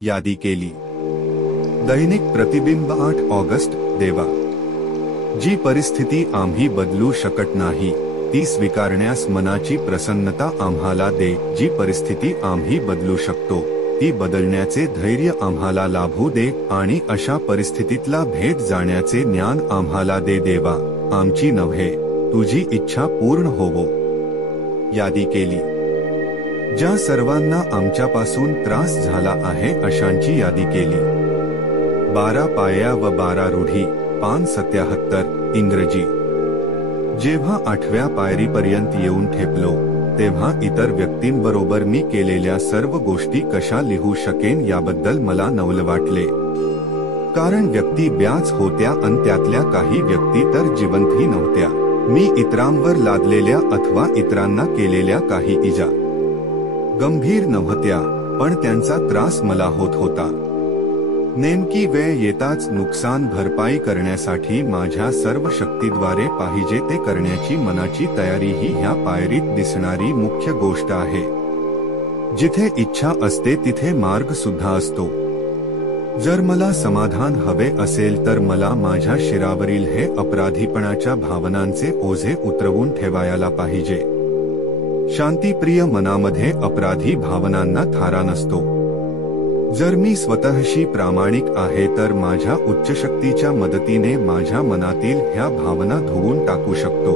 यादी केली। दैनिक प्रतिबिंब 8 ऑगस्ट। देवा, जी परिस्थिती आम्ही बदलू शकत नाही ती स्वीकारण्यास मनाची प्रसन्नता आम्हाला दे। जी परिस्थिती आम्ही बदलू शकतो ती बदलण्याचे धैर्य आम्हाला लाभू दे आणि अशा परिस्थितीतला भेद जाण्याचे ज्ञान आम्हाला दे। देवा, आमची नव्हे तुझी इच्छा पूर्ण होवो। यादी केली। ज्या सर्वांना आमच्यापासून त्रास झाला आहे अशांची यादी केली। 12 पाया व 12 रूढी, पान 77, इंग्रजी। जेव्हा 8व्या पायरीपर्यंत येऊन ठेपलो तेव्हा इतर व्यक्तींबरोबर मी केलेल्या सर्व गोष्टी कशा लिहू शकेन याबद्दल मला नवल वाटले। कारण व्यक्ती ब्याच होत्या आणि त्यातल्या काही व्यक्ती तर जिवंतही नव्हत्या। मी इतरांवर लादलेल्या अथवा इतरांना केलेल्या काही इजा गंभीर नव्हत्या, पण त्यांचा त्रास मला होत होता। नेमकी वेळ येताच नुकसान भरपाई करण्यासाठी माझ्या सर्व शक्तीद्वारे पाहिजे ते करण्याची मनाची तयारी ही ह्या पायरीत दिसणारी मुख्य गोष्ट आहे। जिथे इच्छा असते तिथे मार्ग सुद्धा असतो। जर मला समाधान हवे असेल तर मला माझ्या शिरावरील हे अपराधीपणाच्या भावनांचे ओझे उतरवून ठेवायला पाहिजे। शांतीप्रिय मनामध्ये अपराधी भावनांना थारा नसतो। जर मी स्वतःशी प्रामाणिक आहे तर माझ्या उच्च शक्तीच्या मदतीने माझ्या मनातील ह्या भावना धुवून टाकू शकतो।